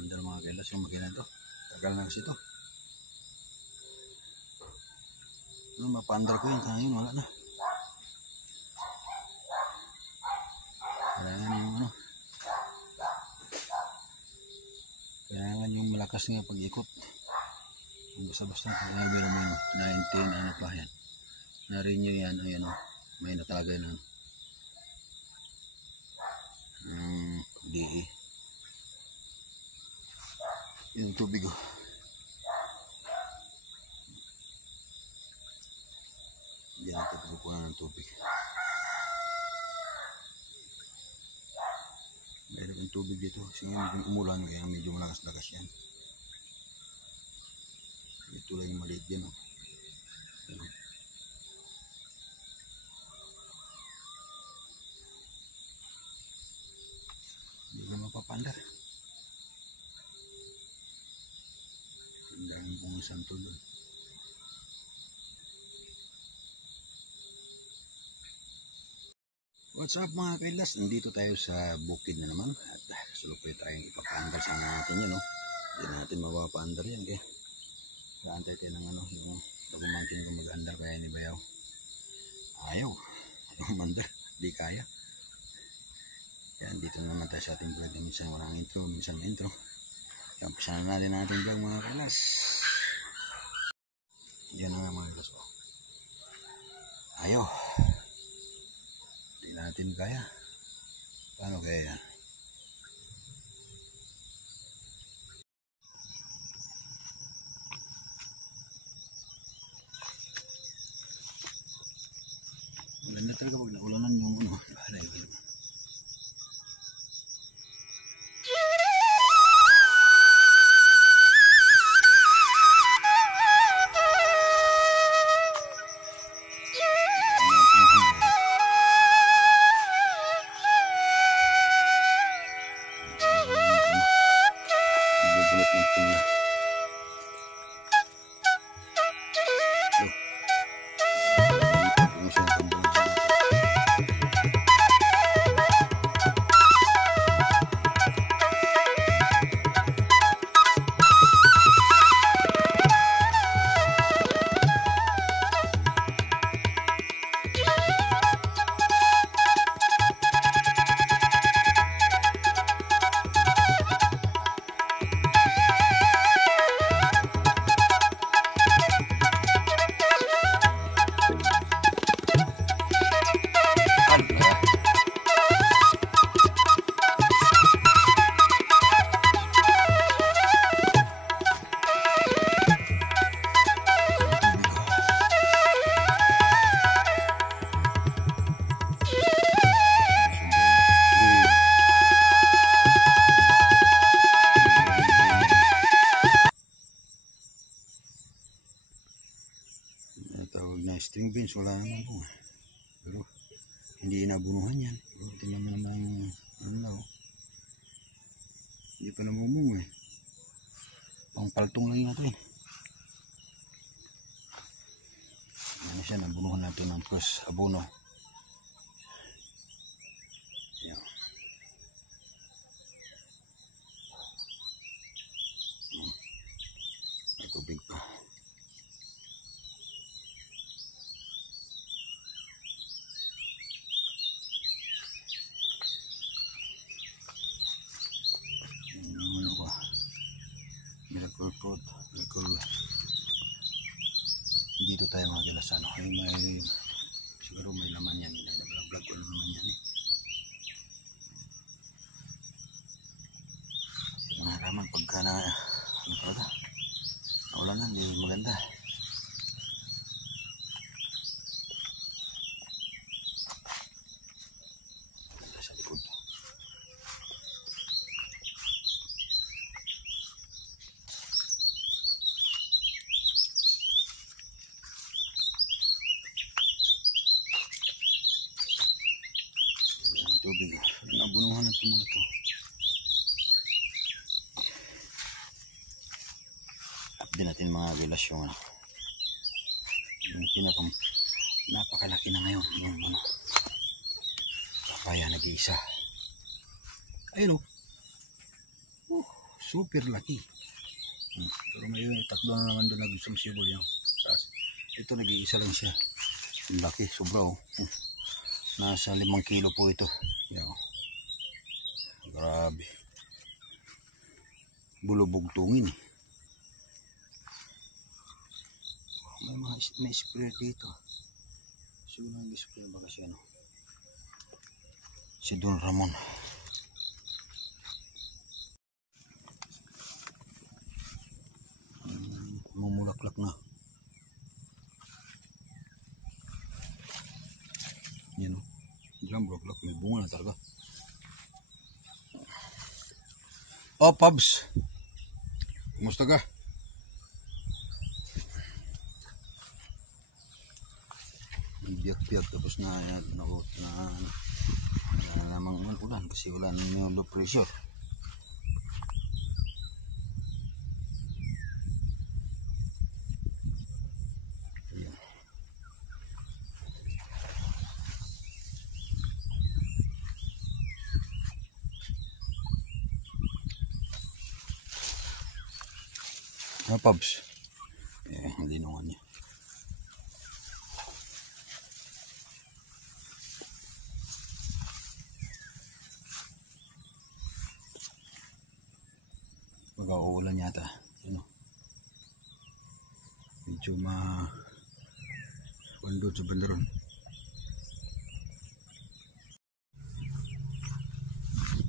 mapaandar mga kailas yung makina to. Tagal na kasi ito. Mapaandar ko yun, ngayon wala na. Kailangan yung malakas nga pag-ikot. Basta-basta kaya biro mo yun, 19 ano pa yan. Na-renew yan, ayan o. May na talaga yun. DE. Yung tubig o. Hindi natin pupunan ng tubig. Mayroon yung tubig dito. Kasi ngayon umulan kaya medyo malakas-lakas yan. Ito lang yung maliit yan o. Hindi ko mapapandar. Tindahan kong santol doon. What's up mga kailas? Nandito tayo sa bukid na naman. At kasulupay tayong ipapandar sa natin yun. Hindi natin mapapandar yan. Kaya kaantay tayo ng yung pagumangkin ko mag-andar kaya ni Bayaw. Ayaw mandar, di kaya. Yan, dito naman tayo sa ating vlog. Minsan walang intro, minsan may intro. Yan, pasanan natin ang ating vlog mga kailas. Yan na nga mga kailas. Ayaw. Di natin kaya. Paano kaya yan? Maganda talaga pag naulanan yung bahala yun. Tawag na string beans, wala naman po. Pero hindi inabunuhan yan. Pero tingnan mo naman yung hindi pa namumungo eh. Pangpaltong lang yun ito eh. Ano siya, nabunuhan natin ng first abono. Yan. May tubig pa. Dito tayo mga kilas siguro may laman yan, nag-vlog ko naman yan mga halaman pagka na talaga naulan na, hindi maganda. Sa likod tubig. Nabunuhan na ito mga ito. Update natin mga gilas yung pinakang napakalaki na ngayon yung papaya nag-iisa. Ayun o. Super laki. Pero ngayon, tatlo na naman doon nagsumsibol yan. Ito, nag-iisa lang siya. Ang laki, sobra oh. Nasa 5 kilo po ito. Yan oh. Grabe. Bulubugtungin eh. May spray dito. Siguro nag-spray ba kasi ano? Si Don Ramon. Mumulaklak na. Yan o. Diyan bulaklak. May bunga na talaga. Oh, Pabs. Kumusta ka? Biyak-biyak tapos na namang ulan kasi wala na low pressure. Pabs, hindi naman niya. Mag-uulan yata. Ano? Medyo wandot sa bandaron.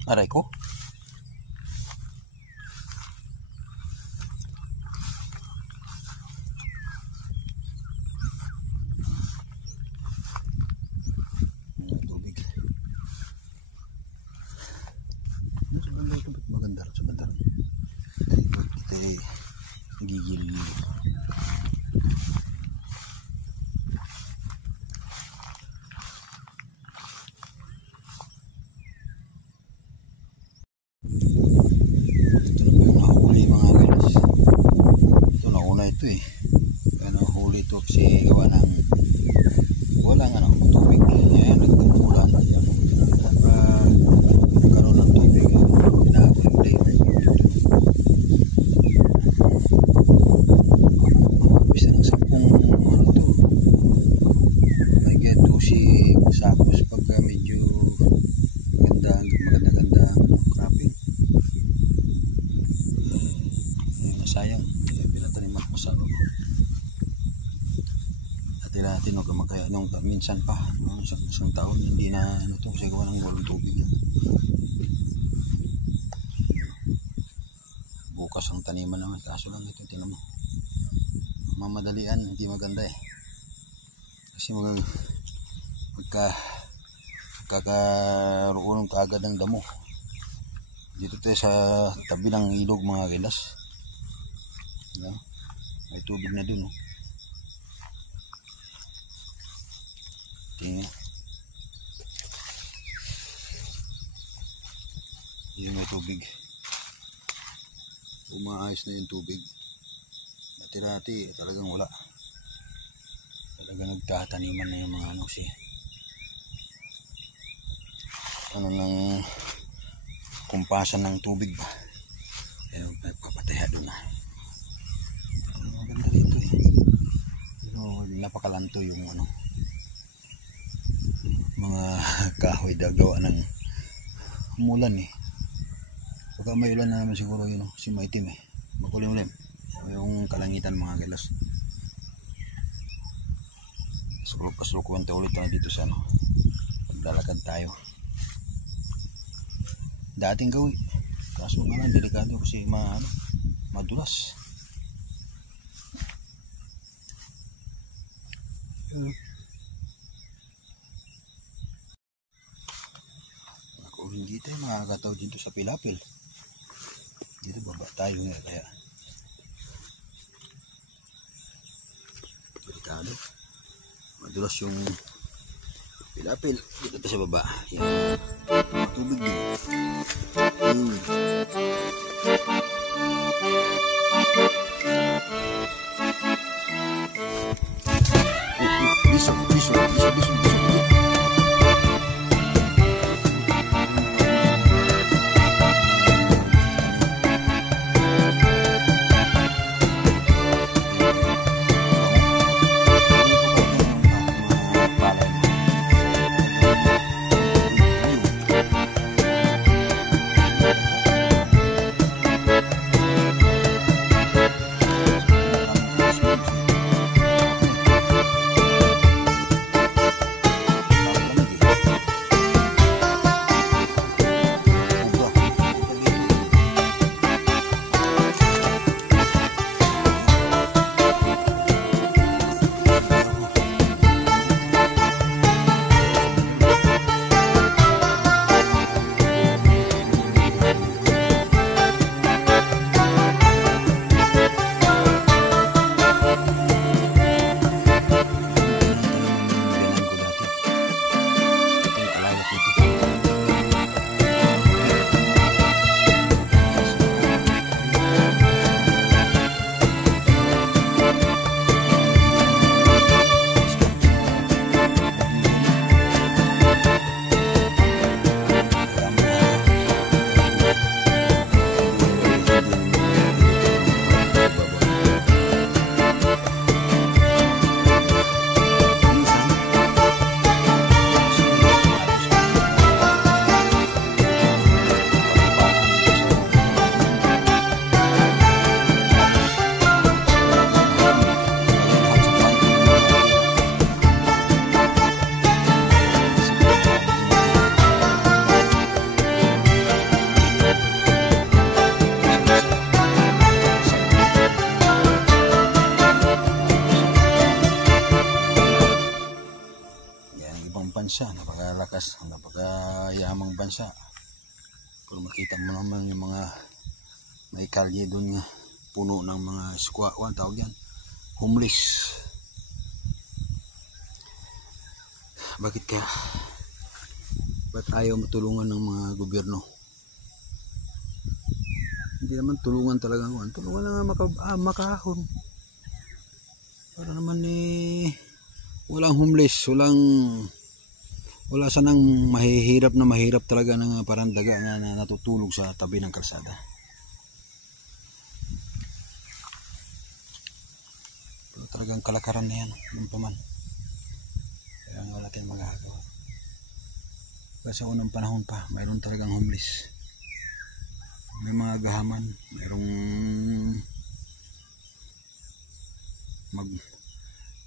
Aray ko? Maganda sa bandaran. Ito ay nagigil-gil. Ito na po yung nahuli mga guys. Ito nauna ito eh. Kaya nahuli ito kasi gawa ng walang tubig. Ayan, nagkukulan. Nagkaroon ng tubig. Pinakakulit. Bisa ng 10 to. May geto si Sakos pagka medyo maganda cropping. Sayang. Pinataniman ko sa natin o kamagaya nung minsan pa sa isang taon hindi na itong sigawa ng walang tubig yan. Bukas ang taniman naman kaso lang ito tinan mo mamadalian hindi maganda eh kasi magkakaroon kaagad ng damo dito tayo sa tabi ng ilog mga kilas. May tubig na dun oh. Tingnan. Yung may tubig. Umaayos na yung tubig. Natira-hati talagang wala. Talagang nagtataniman na yung mga ng kumpasan ng tubig ba. Kaya papataya doon na. Maganda dito eh. Napakalanto yung mga kahoy gawa ng umulan eh. Pagka may ulan naman siguro yun si maitim eh. Makulim-ulim. Yung kalangitan mga kilos. Paslukuhan tayo ulit tayo dito sa paglalakad tayo. Dating gawin. Kaso nga delikado kasi madulas. Hindi tayo makakataw dito sa Pilapil. Dito baba tayo nga kaya delikado. Madulas yung Pilapil. Dito tayo sa baba. Yan. Tubig din. Bisok. bansa. Pero makita mo naman yung mga may kalye doon nga puno ng mga squat, tawag yan, homeless. Bakit kaya? Ba't ayaw matulungan ng mga gobyerno? Hindi naman tulungan talaga ako. Tulungan na nga makahon. Para naman walang homeless, wala sanang mahihirap talaga ng parang daga na natutulog sa tabi ng kalsada. Pero talagang kalakaran na yan, yung paman. Kaya wala tayong magagawa. Kasi unang panahon pa, mayroon talagang homeless. May mga gahaman, mayroong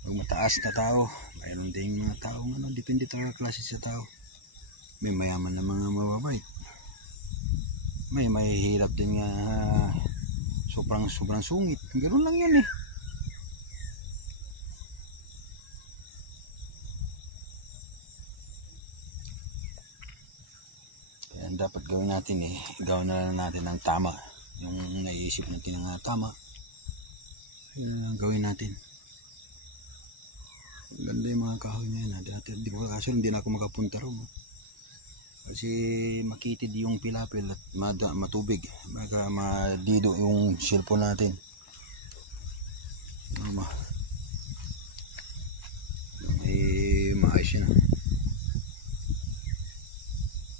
magmataas na tao, mayroon din mga tao, depende talaga klase sa tao. May mayaman na mga mababait, may mahihirap din nga sobrang sungit, ganoon lang yan eh. Kaya dapat gawin natin gawin na lang natin ang tama, yung naiisip natin ang tama, yun ang gawin natin. Ganda yung mga kahoy niya na dati, kaso hindi na ako makapunta ron kasi makitid yung pilapil at matubig, madido yung cellphone natin. Maayos na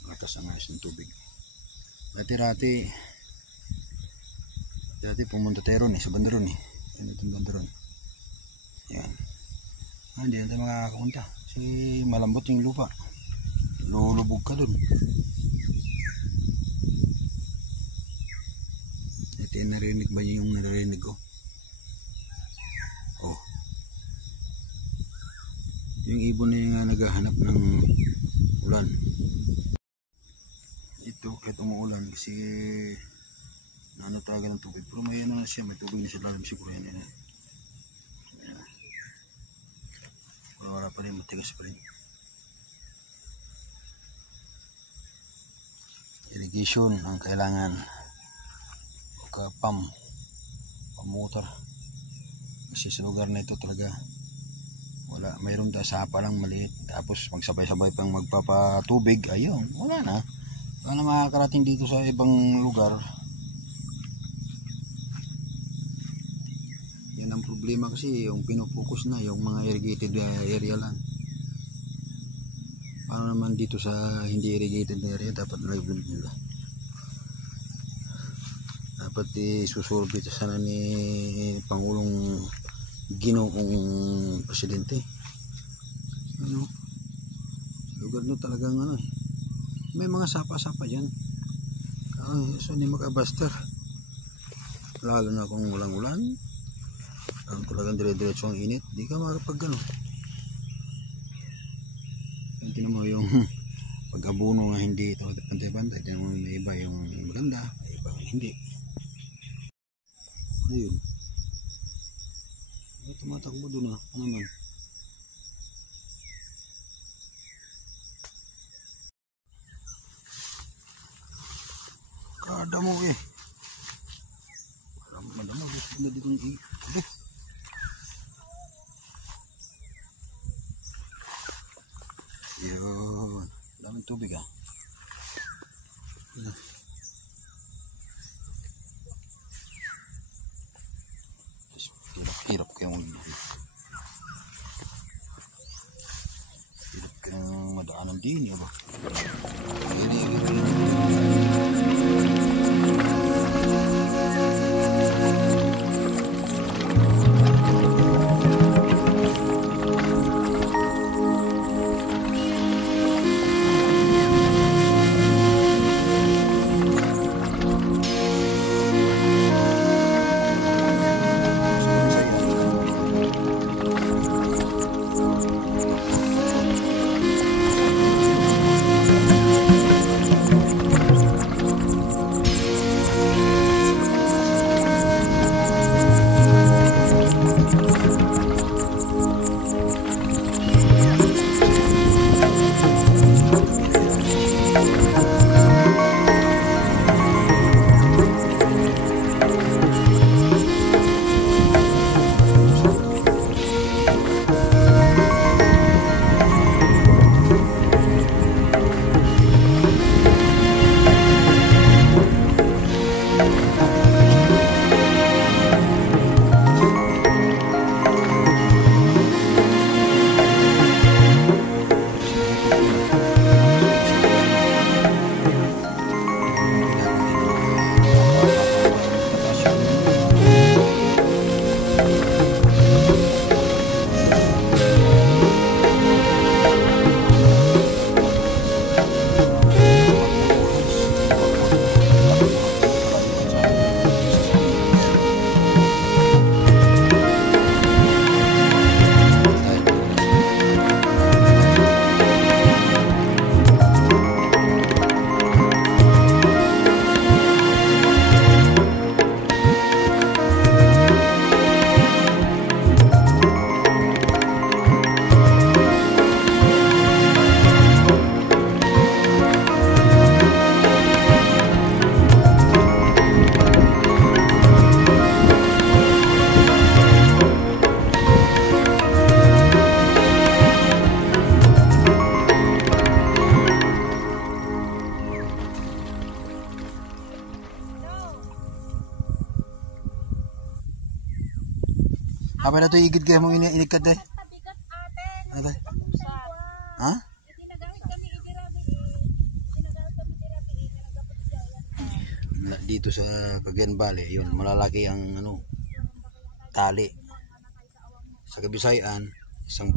malakas ang ayos ng tubig. Dati pumunta tayo ron sa bandaron yan itong bandaron yan. Hindi natin makakapunta kasi malambot yung lupa, lulubog ka dun. Ito yung narinig ba yung narinig ko? Oh, yung ibon na yung naghahanap ng ulan. Ito kahit umuulan kasi talaga ng tubig, pero may na siya, may tubig na sa lalim siguro yan. Wala pa rin, matigas pa rin. Irrigation ang kailangan, o pamotor, kasi sa lugar na ito talaga wala, mayroon sapa lang maliit, tapos magsabay-sabay pang magpapatubig, ayun, wala na. Wala makakarating dito sa ibang lugar. Yan ang problema kasi, yung pinupokus na yung mga irrigated area lang. Paano naman dito sa hindi irrigated area, dapat na-rebuild nila. Dapat isusolve ito sana ni Pangulong Ginoong Presidente. Lugar nyo talagang may mga sapa-sapa dyan. So hindi makabaster, lalo na kung walang ulan. Ang talagang dire-diretso ang init, di ka makapag hindi naman yung pag-abuno nga hindi ito pantay-pantay. Hindi naman may iba yung maganda, may iba hindi. Ano yun? Tumatakbo doon ano naman? Kada mo madamo gusto na dito yun, daming tubig hirap kayong madaanan din ba? Apa na ito igid kayo mong inikad eh? Ano? Ha? Dito sa Cagayan Valley, yun, malalaki ang ano, tali. Sa Kabisayan, isang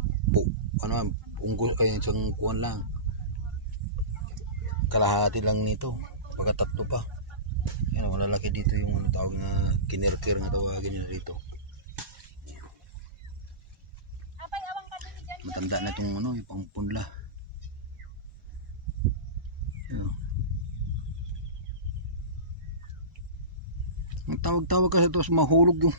unggol ay isang kuwan lang. Kalahati lang nito, pagkatatlo pa. Yan, malalaki dito yung ano tawag na kinirkir nga tawagin nila dito. Matanda na itong ano, yung pangpunla. Ang tawag-tawag kasi ito, mahulog yung